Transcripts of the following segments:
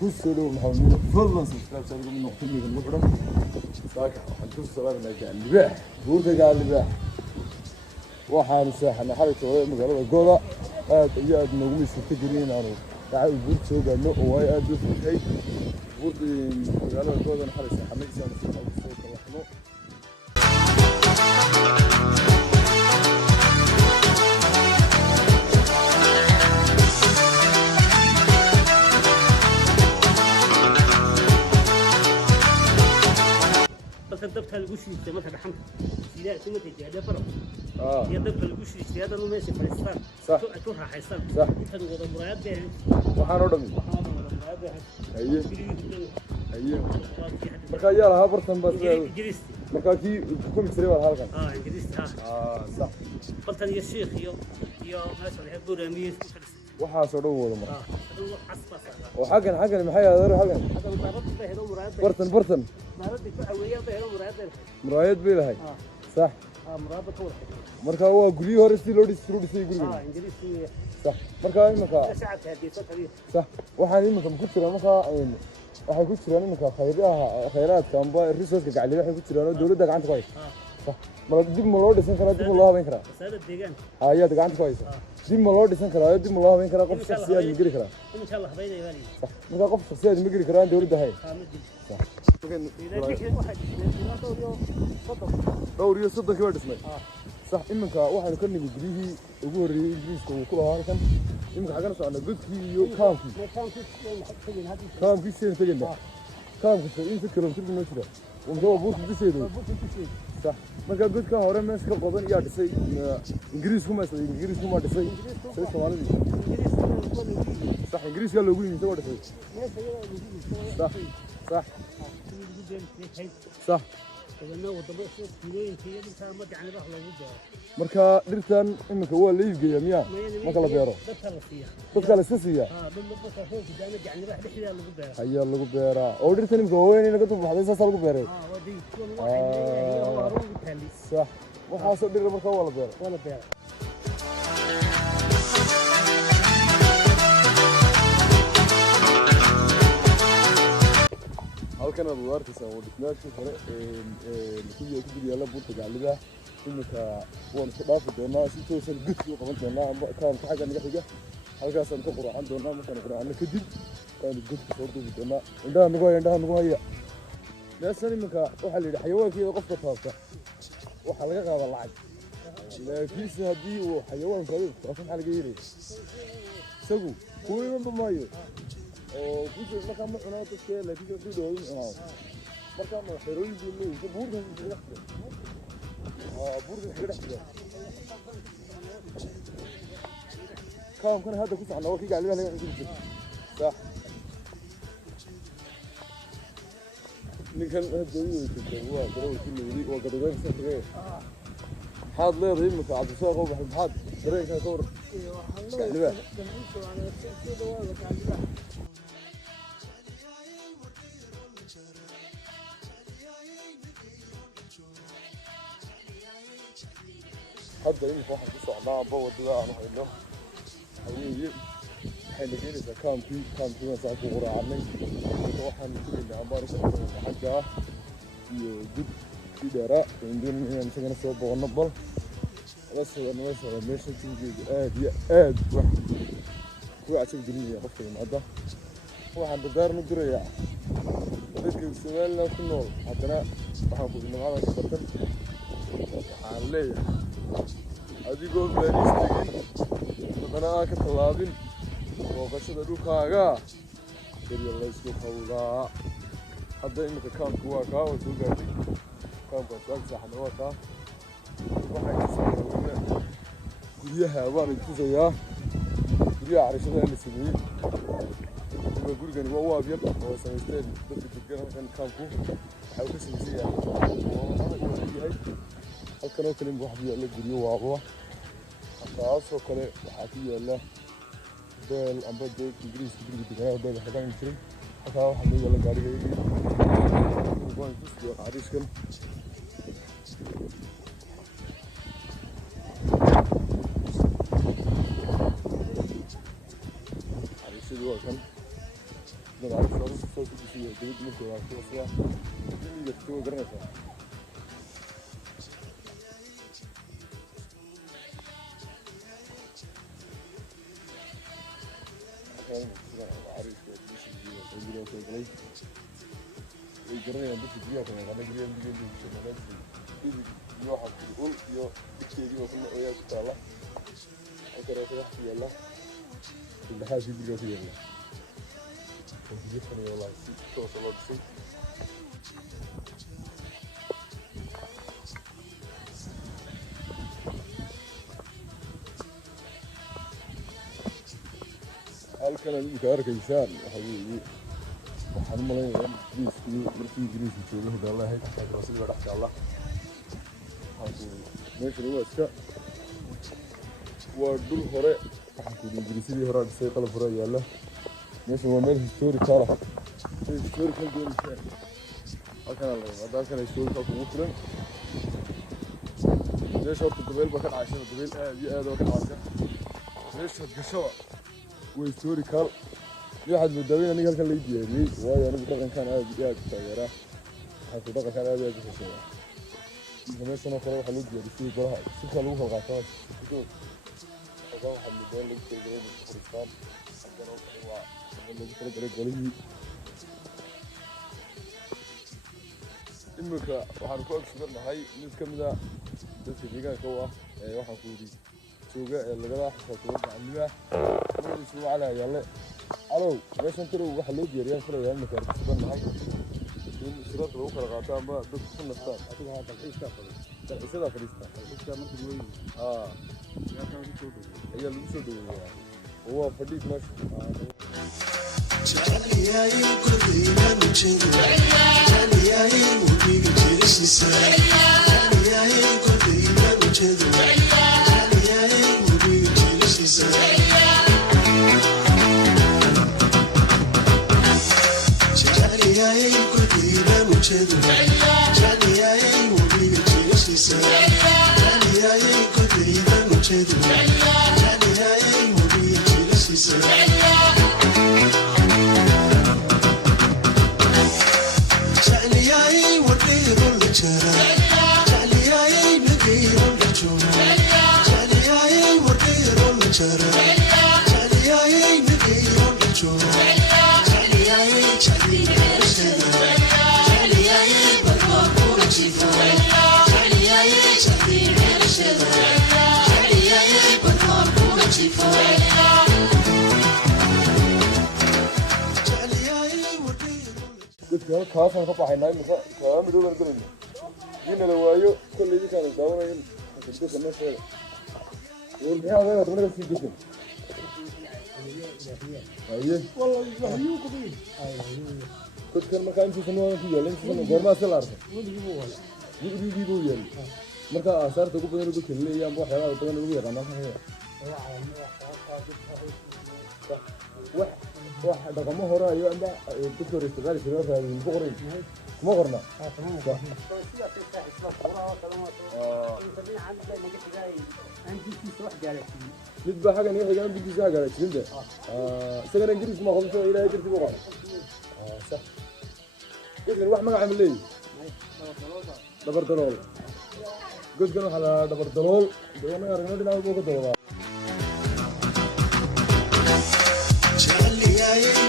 كسروا محمد فضلا سبسكرايب صاروا من نقطة من المقرم ساكع عندكم الصغار نجع اللباح بوثق على اللباح وحان الساحة أنا حالي شوية مقربة الجولة يا نقوم يستجرين أنا تعال بورد سوق النوع وهاي أدوس شيء بورد مقربة الجولة أنا حالي الساحة ميكس أنا سوق الصوت الرحمة دبت الوشي ما ترحمت سيدات ثم تجي برا يا دبت الوشي سيادة لو ماشي فلسطين صح تروح حيصل صح انت وضع مرايات به وحان ودمي ايوه marka ayaa lahaa bartan bas marka kii ku misray wal halkan ingiriiska صح bartan iyo sheekh iyo meesha la xidho raamiis ku fadhiis waxa soo dhaw wada mar oo xagan maxay aadar xagan bartan muraayad bay lahayd صح muraayad ka wada marka waa guriyo hore si loo dhisay guriga ingiriiska صح marka imika صح waxaan imika ku jira marka waxay ku jiraan imika khayraadka amba resource gacaliga waxay ku jiraan dawladda gacanta ku haysa صح ma dib ma loo dhisan karaa dib ma loo habeyn karaa wasaaradda deegaanka ayaa gacanta ku haysa dib ma loo dhisan karaa dib ma loo habeyn karaa qof shakhsiyaad ma geli karaa insha Allah habeynay wali صح marka qof shakhsiyaad ma geli karaa dawladda hay صح دوري صدق كبار اسمه صح إمك واحد كنا بجريه يقول ري إنجليز كل هذا إمك حاجة نسوا على جود كي يو كام في شيء تجينا كام في شيء إنت كلام تبي نشره ومجوا بوت بتسيده صح ما قال جود كان هورا ماسك القضاء يا تسي إنجليز كم مثلا إنجليز كم ما تسي سوي سوالي صح إنجليز قال لقولي أنت ما تسي صح صح صح marka dhirtan imika waa la iibgeeyaa miyaa marka la beero dadka la siisiya ayaa lagu beeraa oo dhirtan imika weyn inaga dub baxday saas lagu beeray صح waxaa soo dhir marka waa la beeraa halkan aad waartaysaa oo dhismayaashii hore ee ku yaala buurta gacaliga imika waan ku dhaafi doonaa si toosan gudki u qaban doonaa amba kaan xagga naga xiga halkaasaan ka quraacan doonaa markaan quraacno kadib aan gudki soo duubi doonaa indhaha nagu haya meeshan imika waxaa la yidhi xayawaankeeda qofka taabta waxaa laga qaadaa lacag laakiinse haddii uu xayawaanka adiga taabta maxaa laga yeelaya isagu kuwa imanba maayo oo kujiga markaa ma cunaa dadka laakiin ku dhoowin cunaa markaa ma xerooyinku leeyahay buurkan kaga dhex jira buurkan kaga dhex jira kaamkan hadda ku socnaa waa kii gaclibaha laga cunsi jiray صح ninkan hadda uu yidhi waa garoobkii leeyahay waa garoobkiisa tagay maxaad leedahay imika cabdishaaq oo maxaad dareenka ka war gaclibaha hadda imika waxaan ku socnaa amba wadada aan hayno haweeye waxay nageynaysaa kaamkii saa ku quraacnay waxaan tegaynaa ambaan xagga ah iyo gud kii dheeraa doon inaan isagana soo booqno bal la socda meesha jingeedu aad iyo aad wax ku cajab gelinaya qofka yimaada waxaan dardaarnu dirayaa dadka Soomaaliland ku nool haddana waxaan ku nimcada ka barkan waxaan leeyahay adigoo bariis tegin haddana aan ka tallaabin booqashada dhulkaaga beriya la isku qawdaa hadda imika kaamku waa kaa oo soo gaadhay kaamkaas waa saxna waa kaa waxay ka sameeyeen guryaha baan tusayaa guryaha carishada la sameeyey gurigani waa waabyad oo samaysteen dadka degan halkan kaamku waxay ka sameeyeen halkan oo kale wax yaalla guryo waabo taasoo kale waxaa ku yaalla beel amba deeg ingiriiska guriga deganaa beega xagaan jiray halkaa waxaa loo yaalla gaariga waan kusoo carishkan carishadu waa kan dad carishadu soo kudisiyo dawladda markuu raacay sida diniga soo garanaysa ويجرينا بس الدنيا كمان أنا جرينا بيجي شمالات بيجي يوحد يقول يو بيجي وكنا وياه كتالله أكره كده يلا كل حاجة بيجي وفيه يلا وبيجي خلي والله سيد توصل الله بسيط هل كان المكارك إنسان حبيبي waxaan malaynayaa markii ingiriiska joogay hoggaanlaha hay'adda wasaaradda dhaxda Allah meesha waa iska waa dhul hore waxaan ku ingiriisidii hore dhisay qalab hore yaalla meesha waa meel historical ah historical deegaanka halkan la wada kan historical ku furan meesha horta dabeel ba ka dhacaysa dabeel aad iyo aad u dhacaysa meesha gashawa waa historical واحد من الدوين أنا قال كان ليدي يعني ويا أنا بطاقة كان هذا جاد تغيره حتى بطاقة كان هذا جاد تغيره إذا ما سنة خلاص حلودي يعني في براها شو خلوها الغطاس شو هذا واحد من الدوين اللي يجري من كردستان عندنا هو اللي يجري قريب قليل إمك واحد كوك شغلنا هاي ناس كم ذا بس كذا كوا واحد كودي شو جا اللي قال حصل توقع النباح ما يسوى على يلا ألو ليش أنت لو واحد لودي ريال فرق يعني كارثة هاي الشراط اللي هو خلقاتها ما بس كنا ستار أكيد هذا الحين ستار بس هذا فريستار ستار ما تقولي يا كان بيشوفه هي اللي بيشوفه هو فديك ماشي جالياي كل ما نشيد جالياي وديك تريسيس جالياي كل ما نشيد جالياي وديك تريسيس جالياي كل ما نشيد جالياي وديك تريسيس جالياي كل ما نشيد جالياي وديك تريسيس كاسان كباحي نايم كلام بدو بنقولين هنا لوايو كل اللي كانوا داورين كنتو كنا شيء والبيع هذا تمنى في جسم أيه والله يحيو كبير كنت كان مكان في سنوات في يلين في سنوات غير ما سلارت يجيبوا يلين مركا أثار تقول بينو كل اللي يوم واحد هذا تمنى نقول يا كمان واحد رقمه هراء يعنده دكتور استقالي في هذا البقري ما قرنا تمام عندي في واحد جالس نتبع حاجه نيجي جنب الجزاء قالت عنده سكن انجليزي ما خلصوا الى يدري في بقره صح قلت الواحد ما عامل لي دبر دلول قلت كانوا على دبر دلول انا رجعنا لنا بوق دلول جالي يا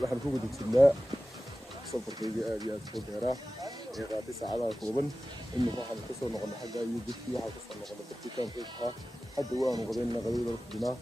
waxaan ku guda jirnaa safarkaygii aad iyo aad u dheeraa ee qaatay saacadaha kooban imika waxaan kasoo noqonay xagga iyo dadkii waxaan kasoo noqonay dadkii kaamkayga ahaa hadda waanu qadaynaa qadada la fadhinaa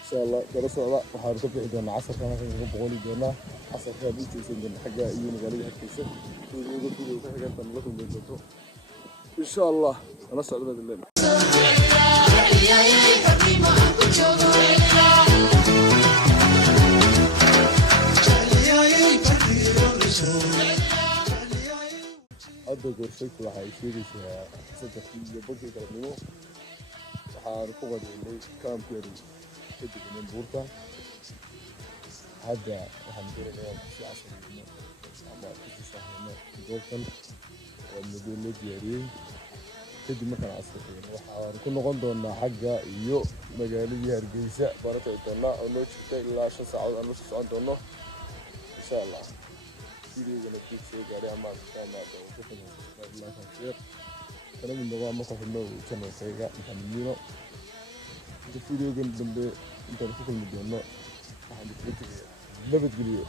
insha allah daba socda waxaanu ka bixi doonaa casarkan halkan kaga boqoli doonaa casarkaan u jeesan doona xagga iyo magaalada hargeysa tuuliyada ka xigantan la kulmi doonto insha allah nala socda baad leena hadda goorshayku waxay sheegaysaa saddexdii iyo bonkii galabnimo waxaanu ku qadaynay kaamkeenu ka deganeen buurta hadda waxaan doonayaa kusii casariyeyno ama kusii sahnayno goobtan oo muddo loo diyaariyey kadib markaan casariyeyno waxaan ku noqon doonaa xagga iyo magaaladii hargeysa baana taci doonaa oo noo jirta ilaa 5 saacadood aan la soo socon doono insha allah videogana dib soo gaaray ama maadaama uu ku xidhan kana mid noqon marka xidhno channelkayga intaanimino videogan dambe intaan ku kulmi doono waxaan dib u tagayaa nabadgelyo